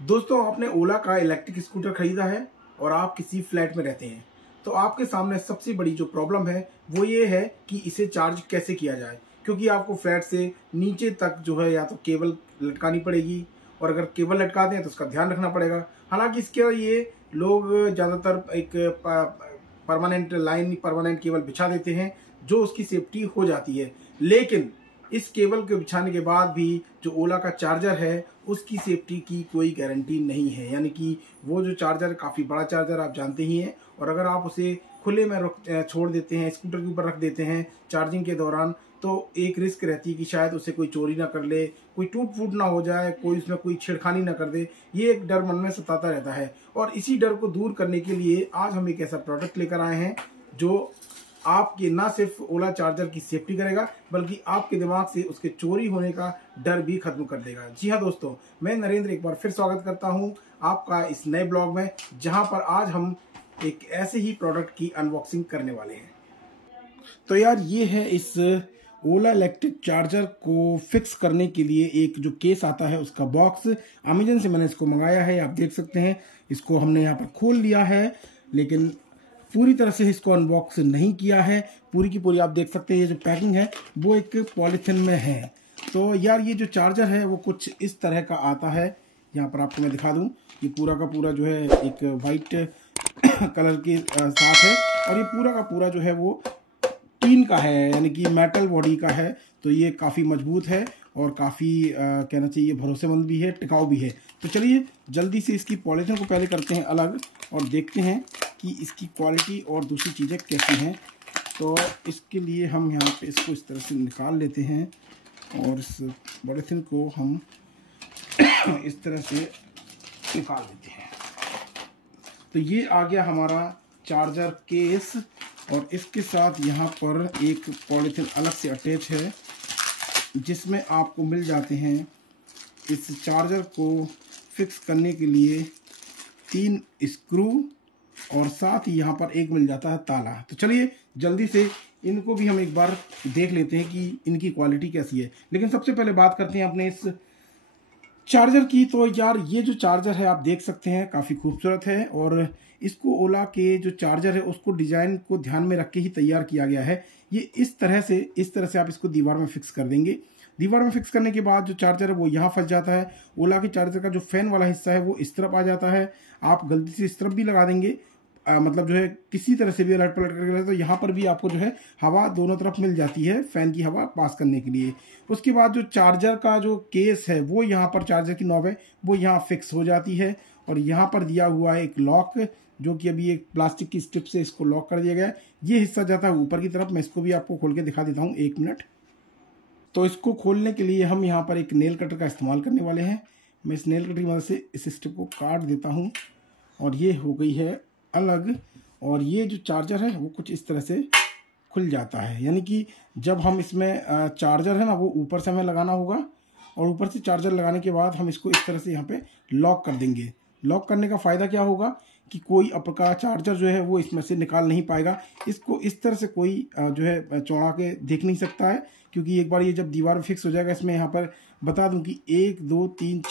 दोस्तों, आपने ओला का इलेक्ट्रिक स्कूटर खरीदा है और आप किसी फ्लैट में रहते हैं तो आपके सामने सबसे बड़ी जो प्रॉब्लम है वो ये है कि इसे चार्ज कैसे किया जाए। क्योंकि आपको फ्लैट से नीचे तक जो है या तो केबल लटकानी पड़ेगी और अगर केबल लटका दें तो उसका ध्यान रखना पड़ेगा। हालांकि इसके लिए लोग ज़्यादातर एक परमानेंट लाइन परमानेंट केबल बिछा देते हैं जो उसकी सेफ्टी हो जाती है, लेकिन इस केबल के बिछाने के बाद भी जो ओला का चार्जर है उसकी सेफ्टी की कोई गारंटी नहीं है। यानी कि वो जो चार्जर काफ़ी बड़ा चार्जर आप जानते ही हैं, और अगर आप उसे खुले में छोड़ देते हैं, स्कूटर के ऊपर रख देते हैं चार्जिंग के दौरान, तो एक रिस्क रहती है कि शायद उसे कोई चोरी ना कर ले, कोई टूट फूट ना हो जाए, कोई उसमें कोई छेड़खानी ना कर दे। ये एक डर मन में सताता रहता है और इसी डर को दूर करने के लिए आज हम एक ऐसा प्रोडक्ट लेकर आए हैं जो आपके ना सिर्फ ओला चार्जर की सेफ्टी करेगा बल्कि आपके दिमाग से उसके चोरी होने का डर भी खत्म कर देगा। जी हाँ दोस्तों, मैं नरेंद्र एक बार फिर स्वागत करता हूं आपका इस नए ब्लॉग में, जहां पर आज हम एक ऐसे ही प्रोडक्ट की अनबॉक्सिंग करने वाले हैं। तो यार, ये है इस ओला इलेक्ट्रिक चार्जर को फिक्स करने के लिए एक जो केस आता है उसका बॉक्स। अमेजन से मैंने इसको मंगाया है, आप देख सकते हैं। इसको हमने यहाँ पर खोल लिया है, लेकिन पूरी तरह से इसको अनबॉक्स नहीं किया है। पूरी की पूरी आप देख सकते हैं ये जो पैकिंग है वो एक पॉलीथिन में है। तो यार, ये जो चार्जर है वो कुछ इस तरह का आता है। यहाँ पर आपको मैं दिखा दूँ, ये पूरा का पूरा जो है एक वाइट कलर के साथ है, और ये पूरा का पूरा जो है वो टीन का है, यानी कि मेटल बॉडी का है। तो ये काफ़ी मजबूत है और काफ़ी कहना चाहिए भरोसेमंद भी है, टिकाऊ भी है। तो चलिए जल्दी से इसकी पॉलीथिन को पहले करते हैं अलग और देखते हैं कि इसकी क्वालिटी और दूसरी चीज़ें कैसी हैं। तो इसके लिए हम यहाँ पे इसको इस तरह से निकाल लेते हैं और इस पॉलीथिन को हम इस तरह से निकाल देते हैं। तो ये आ गया हमारा चार्जर केस, और इसके साथ यहाँ पर एक पॉलीथिन अलग से अटैच है जिसमें आपको मिल जाते हैं इस चार्जर को फिक्स करने के लिए 3 स्क्रू, और साथ ही यहाँ पर एक मिल जाता है ताला। तो चलिए जल्दी से इनको भी हम एक बार देख लेते हैं कि इनकी क्वालिटी कैसी है। लेकिन सबसे पहले बात करते हैं अपने इस चार्जर की। तो यार, ये जो चार्जर है आप देख सकते हैं काफ़ी खूबसूरत है, और इसको ओला के जो चार्जर है उसको डिज़ाइन को ध्यान में रख के ही तैयार किया गया है। ये इस तरह से आप इसको दीवार में फिक्स कर देंगे। दीवार में फिक्स करने के बाद जो चार्जर है वो यहाँ फंस जाता है। ओला के चार्जर का जो फैन वाला हिस्सा है वो इस तरफ आ जाता है। आप गलती से इस तरफ भी लगा देंगे, मतलब जो है किसी तरह से भी अलट पलट करके, तो यहाँ पर भी आपको जो है हवा दोनों तरफ मिल जाती है फैन की हवा पास करने के लिए। उसके बाद जो चार्जर का जो केस है वो यहाँ पर चार्जर की नॉब है वो यहाँ फिक्स हो जाती है, और यहाँ पर दिया हुआ है एक लॉक जो कि अभी एक प्लास्टिक की स्ट्रिप से इसको लॉक कर दिया गया है। ये हिस्सा जाता है ऊपर की तरफ। मैं इसको भी आपको खोल के दिखा देता हूँ, 1 मिनट। तो इसको खोलने के लिए हम यहाँ पर एक नेल कटर का इस्तेमाल करने वाले हैं। मैं इस नेल कटर की मदद से इस स्ट्रिप को काट देता हूँ और ये हो गई है अलग। और ये जो चार्जर है वो कुछ इस तरह से खुल जाता है, यानी कि जब हम इसमें चार्जर है ना वो ऊपर से हमें लगाना होगा, और ऊपर से चार्जर लगाने के बाद हम इसको इस तरह से यहाँ पे लॉक कर देंगे। लॉक करने का फ़ायदा क्या होगा कि कोई आपका चार्जर जो है वो इसमें से निकाल नहीं पाएगा। इसको इस तरह से कोई जो है चौड़ा के देख नहीं सकता है, क्योंकि एक बार ये जब दीवार में फिक्स हो जाएगा, इसमें यहाँ पर बता दूँ कि 1 2 3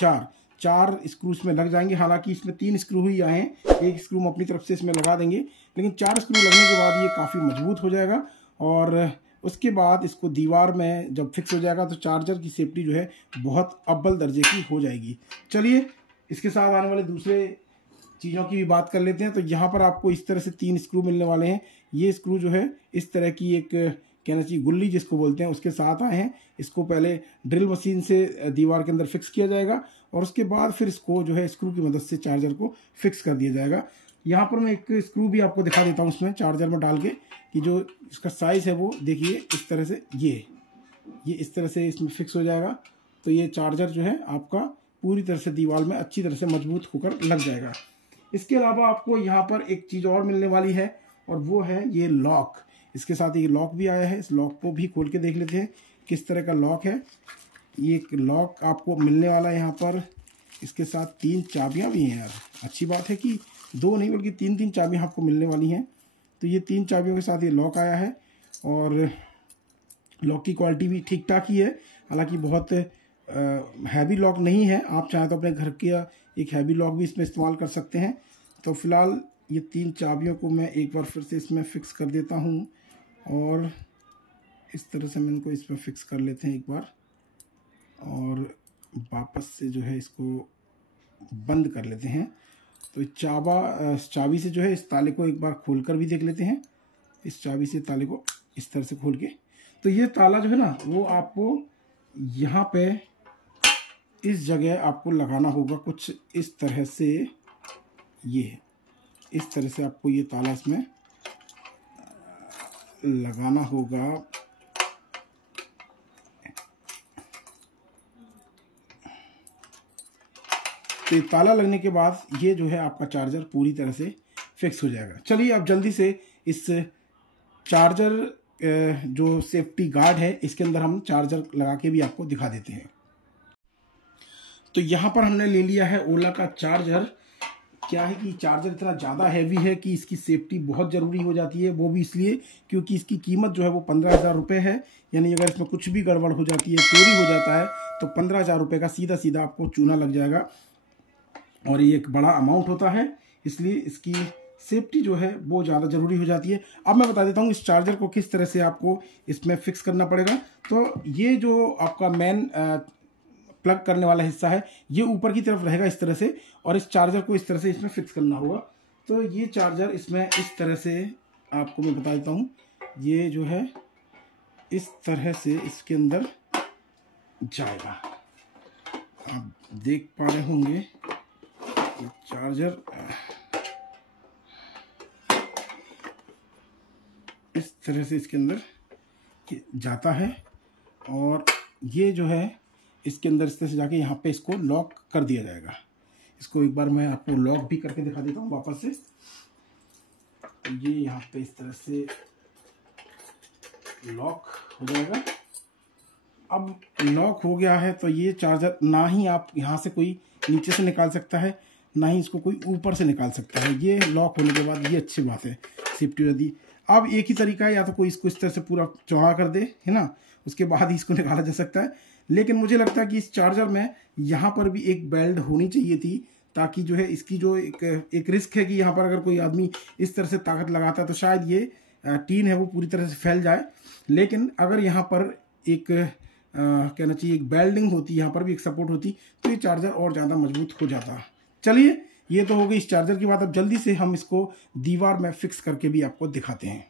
4 स्क्रू इसमें लग जाएंगे। हालांकि इसमें 3 स्क्रू ही आए हैं, एक स्क्रू हम अपनी तरफ से इसमें लगा देंगे, लेकिन 4 स्क्रू लगने के बाद ये काफ़ी मजबूत हो जाएगा। और उसके बाद इसको दीवार में जब फिक्स हो जाएगा तो चार्जर की सेफ्टी जो है बहुत अव्वल दर्जे की हो जाएगी। चलिए इसके साथ आने वाले दूसरे चीज़ों की भी बात कर लेते हैं। तो यहाँ पर आपको इस तरह से 3 स्क्रू मिलने वाले हैं। ये स्क्रू जो है इस तरह की एक कहना चाहिए गुल्ली जिसको बोलते हैं उसके साथ आए हैं। इसको पहले ड्रिल मशीन से दीवार के अंदर फिक्स किया जाएगा और उसके बाद फिर इसको जो है स्क्रू की मदद से चार्जर को फिक्स कर दिया जाएगा। यहाँ पर मैं एक स्क्रू भी आपको दिखा देता हूँ उसमें चार्जर में डाल के, कि जो इसका साइज़ है वो देखिए इस तरह से ये इस तरह से इसमें फिक्स हो जाएगा। तो ये चार्जर जो है आपका पूरी तरह से दीवार में अच्छी तरह से मजबूत होकर लग जाएगा। इसके अलावा आपको यहाँ पर एक चीज़ और मिलने वाली है, और वो है ये लॉक। इसके साथ ये लॉक भी आया है। इस लॉक को भी खोल के देख लेते हैं किस तरह का लॉक है। ये एक लॉक आपको मिलने वाला है यहाँ पर। इसके साथ 3 चाबियाँ भी हैं यार, अच्छी बात है कि 2 नहीं बल्कि 3 चाबियाँ आपको मिलने वाली हैं। तो ये 3 चाबियों के साथ ये लॉक आया है, और लॉक की क्वालिटी भी ठीक ठाक ही है। हालांकि बहुत हैवी लॉक नहीं है, आप चाहें तो अपने घर के एक हैवी लॉक भी इसमें इस्तेमाल कर सकते हैं। तो फिलहाल ये 3 चाबियों को मैं एक बार फिर से इसमें फ़िक्स कर देता हूँ और इस तरह से मैं इनको इसमें फ़िक्स कर लेते हैं एक बार, और वापस से जो है इसको बंद कर लेते हैं। तो चाबी से जो है इस ताले को एक बार खोल कर भी देख लेते हैं। इस चाबी से ताले को इस तरह से खोल के, तो ये ताला जो है ना वो आपको यहाँ पे इस जगह आपको लगाना होगा कुछ इस तरह से। ये इस तरह से आपको ये ताला इसमें लगाना होगा। तो ये ताला लगने के बाद ये जो है आपका चार्जर पूरी तरह से फिक्स हो जाएगा। चलिए अब जल्दी से इस चार्जर जो सेफ्टी गार्ड है इसके अंदर हम चार्जर लगा के भी आपको दिखा देते हैं। तो यहाँ पर हमने ले लिया है ओला का चार्जर। क्या है कि चार्जर इतना ज़्यादा हैवी है कि इसकी सेफ्टी बहुत ज़रूरी हो जाती है, वो भी इसलिए क्योंकि इसकी कीमत जो है वो 15,000 रुपये है। यानी अगर इसमें कुछ भी गड़बड़ हो जाती है, चोरी हो जाता है, तो 15,000 रुपये का सीधा सीधा आपको चूना लग जाएगा, और ये एक बड़ा अमाउंट होता है, इसलिए इसकी सेफ्टी जो है वो ज़्यादा ज़रूरी हो जाती है। अब मैं बता देता हूँ इस चार्जर को किस तरह से आपको इसमें फिक्स करना पड़ेगा। तो ये जो आपका मेन प्लग करने वाला हिस्सा है ये ऊपर की तरफ रहेगा इस तरह से, और इस चार्जर को इस तरह से इसमें फिक्स करना होगा। तो ये चार्जर इसमें इस तरह से आपको मैं बता देता हूँ, ये जो है इस तरह से इसके अंदर जाएगा। आप देख पा रहे होंगे ये चार्जर इस तरह से इसके अंदर जाता है, और ये जो है इसके अंदर इस तरह से जाके यहाँ पे इसको लॉक कर दिया जाएगा। इसको एक बार मैं आपको लॉक भी करके दिखा देता हूँ वापस से। तो ये यहाँ पे इस तरह से लॉक हो जाएगा। अब लॉक हो गया है तो ये चार्जर ना ही आप यहाँ से कोई नीचे से निकाल सकता है, ना ही इसको कोई ऊपर से निकाल सकता है। ये लॉक होने के बाद ये अच्छी बात है, सेफ्टी रहती। अब एक ही तरीका है, या तो कोई इसको इस तरह से पूरा चौड़ा कर दे, है ना, उसके बाद ही इसको निकाला जा सकता है। लेकिन मुझे लगता है कि इस चार्जर में यहाँ पर भी एक बेल्ट होनी चाहिए थी, ताकि जो है इसकी जो एक रिस्क है कि यहाँ पर अगर कोई आदमी इस तरह से ताकत लगाता है तो शायद ये टीन है वो पूरी तरह से फैल जाए। लेकिन अगर यहाँ पर एक कहना चाहिए एक बेल्डिंग होती, यहाँ पर भी एक सपोर्ट होती, तो ये चार्जर और ज़्यादा मजबूत हो जाता। चलिए ये तो हो गई इस चार्जर की बात। अब जल्दी से हम इसको दीवार में फिक्स करके भी आपको दिखाते हैं।